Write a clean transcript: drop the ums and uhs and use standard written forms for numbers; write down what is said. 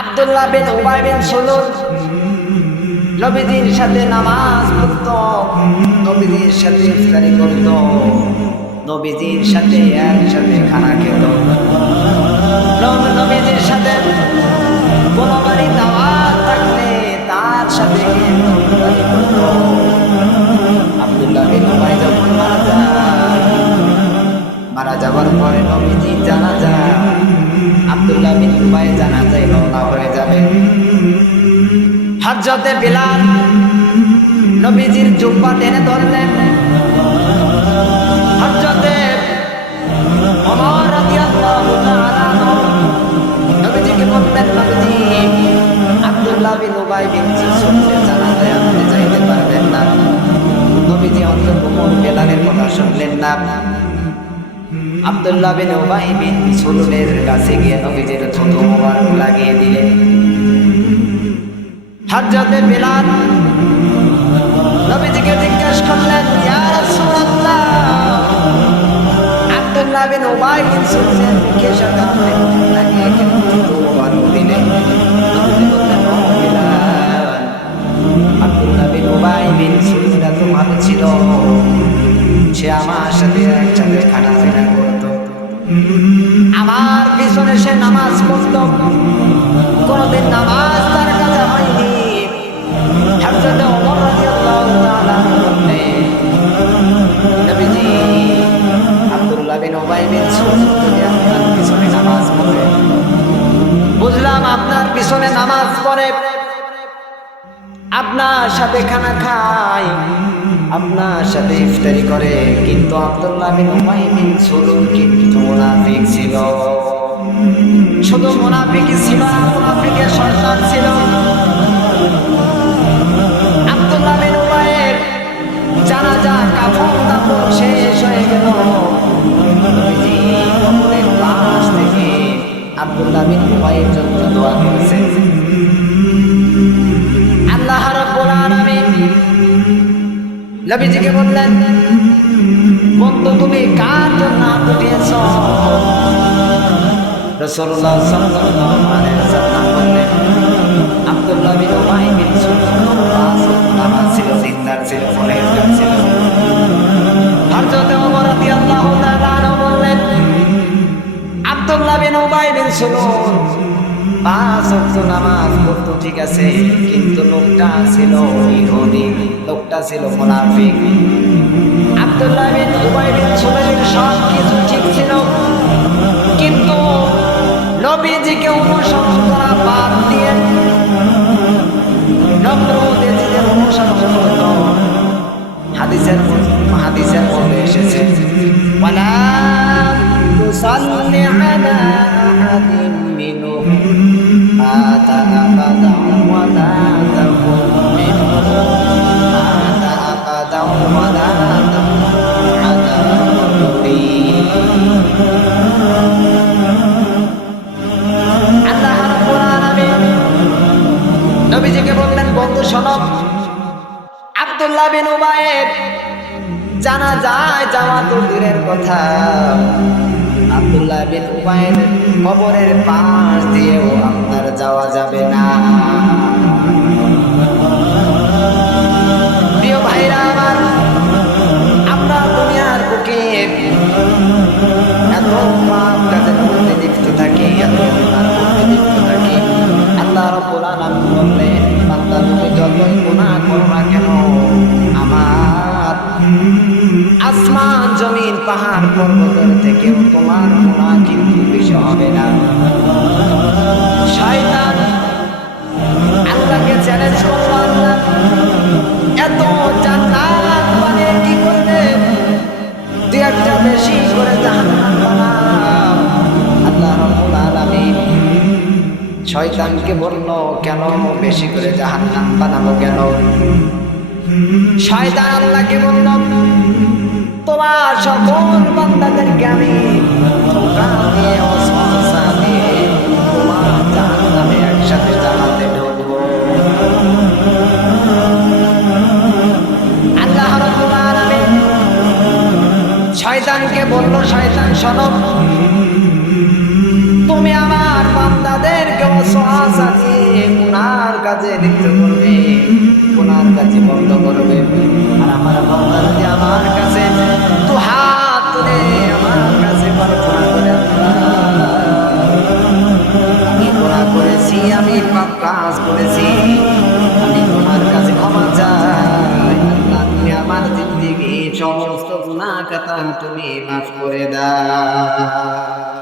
আব্দুল্লাহ বিন উবাই বিন সুলুল নবীজির সাথে নামাজ পড়ত, নবীজির সাথে ইফতারি করত, নবীজির সাথে একসাথে খানা খেত, নবীজির সাথে কোনো বাড়ি দাওয়াত থাকলে তার সাথে ইফতারি করত। আব্দুল্লাহ বিন উবাই যখন মারা যাওয়ার পরে নবীজি জানাজা, আব্দুল্লাহ বিন উবাই জানাজায় রওনা হয়ে যাবে। হযরতে বিলাল নবীজির জুব্বা টেনে ধরলেন। হযরতে ওমর রাদিয়াল্লাহু তাআলা নবীজিকে বললেন, নবীজি আব্দুল্লাহ বিন উবাই বিন সুলুলের জানাজায় আপনি যাইতে পারবেন না। নবীজি হযরত ওমর বিলালের কথা শুনলেন না। আব্দুল্লাহ বিন উবাই বিন সুলুলের কাছে গিয়ে নবীজির থুতু মোবারক লাগিয়ে দিলেন। হযরতে বিলাল নবীজিকে জিজ্ঞাসা করলেন, ইয়া রাসূলুল্লাহ, আব্দুল্লাহ বিন উবাই বিন সুলুলের মুখের সাথে আপনি লাগিয়ে কেন থুতু মোবারক দিলেন? নবীজি বললেন, ও বিলাল, আব্দুল্লাহ বিন উবাই বিন সুলুল এত ভালো ছিল, সে আমার সাথে একসাথে খানাপিনা করত, আমার পিছনে সে নামাজ পড়ত, কোনদিন নামাজ তার কাছে হয়নি। হযরত ওমর রাদিয়াল্লাহু তাআলা বললেন, নবীজি আব্দুল্লাহ বিন উবাই বিন সুলুল যদি আপনার পিছনে নামাজ পড়ে, বুঝলাম আপনার পিছনে নামাজ পড়ে, আপনার সাথে খানা খায়, আপনার সাথে ইফতারি করে, কিন্তু আব্দুল্লাহ বিন উবাই বিন সুলুল কিন্তু মুনাফিক ছিল। শুধু মুনাফিকই ছিল না, মুনাফিকের সন্তান ছিল। আব্দুল্লাহ বিন উবাইয়ের জানাজা কাফন দাফন শেষ হয়ে গেল। নবীজি কবরের পাশ থেকে আব্দুল্লাহ বিন উবাইয়ের জন্য দোয়া করেছেন। আল্লাহ রাব্বুল আলামিন নবীজিকে বললেন, বন্ধু তুমি কার জন্য উঠিয়েছ? রাসূলুল্লাহ সাল্লাল্লাহু আলাইহি ওয়াসাল্লাম বললেন, আব্দুল্লাহ বিন উবাই বিন সুলুল নামাজ ছিল, দিনদার ছিল, পরহেজগার ছিল। হযরত ওমর রাদিয়াল্লাহু তাআলা বললেন, আব্দুল্লাহ বিন উবাই বিন সুলুল 5 ওয়াক্ত নামাজ পড়তো ঠিক আছে, কিন্তু লোকটা ছিল ইহুদি, লোকটা ছিল মুনাফিক। আব্দুল্লাহ বিন উবাই বিন সুলুলের সব কিছু ঠিক ছিল, কিন্তু নবীজিকে অনুসরণ করা বাদ দিয়ে নমরুদ এজিদের অনুসরণ করত। হাদিসের মধ্যে এসেছে, ওয়ালা তুসাল্লি আলা আহাদিন মিনহুম মাতা আবাদান ওয়ালা তাকুম মিনহুম মাতা আবাদান ওয়ালা তাকুম আলা কবরি। আল্লাহ রাব্বুল আলামিন নবীজিকে বললেন, বন্ধু শোনো, আব্দুল্লাহ বিন উবাইয়ের জানাজায় যাওয়া তো দূরের কথা, আব্দুল্লাহ বিন উবাইয়ের কবরের পাশ দিয়েও আপনার যাওয়া যাবে না। প্রিয় ভাইরা আমার, আমরা দুনিয়ার বুকে এত পাপ কাজের মধ্যে লিপ্ত থাকি, এত গুনার মধ্যে লিপ্ত থাকি। আল্লাহ রাব্বুল আলামিন বললেন, বান্দা তুমি যতই গুনাহ করো না কেন, আমার আসমান জমিন পাহাড় পর্বতের থেকেও তোমার গুনাহ কিন্তু বেশি হবে না। শয়তান আল্লাহকে চ্যালেঞ্জ করলো, আল্লাহ এত জান্নাত মানে কি করবে, তুই একটা বেশি করে জাহান্নাম বানাও। আল্লাহ রাব্বুল আলামিন শয়তানকে বলল, কেন বেশি করে জাহান্নাম বানাবো কেন? শয়তান আল্লাহকে বলল, তোমার সকল বান্দাদেরকে আমি ধোঁকা দিয়ে ওয়াসওয়াসা দিয়ে তোমার জাহান্নামে একসাথে জ্বালাতে ঢুকবো। আল্লাহ রাব্বুল আলামিন শয়তানকে বলল, শয়তান শোনো, তুমি আমার বান্দাদেরকে আছে গুনার কাজে লিপ্ত করবে, গুনার কাজে বন্ধ করবে। আর আমার বান্দা যদি আমার কাছে তো হাত তুলে আমার কাছে প্রার্থনা করে, আমি গুনাহ করেছি, আমি পাপ কাজ করেছি, আমি তোমার কাছে ক্ষমা চাই, আল্লাহ তুমি আমার জিন্দেগি সমস্ত গুনাহ খাতা তুমি মাফ করে দাও।